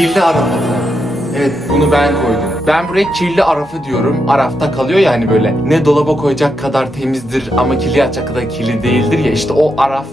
Kirli arafı. Evet, bunu ben koydum. Ben buraya kirli arafı diyorum. Arafta kalıyor ya hani böyle. Ne dolaba koyacak kadar temizdir ama kirli atacak kadar kirli değildir ya. İşte o araf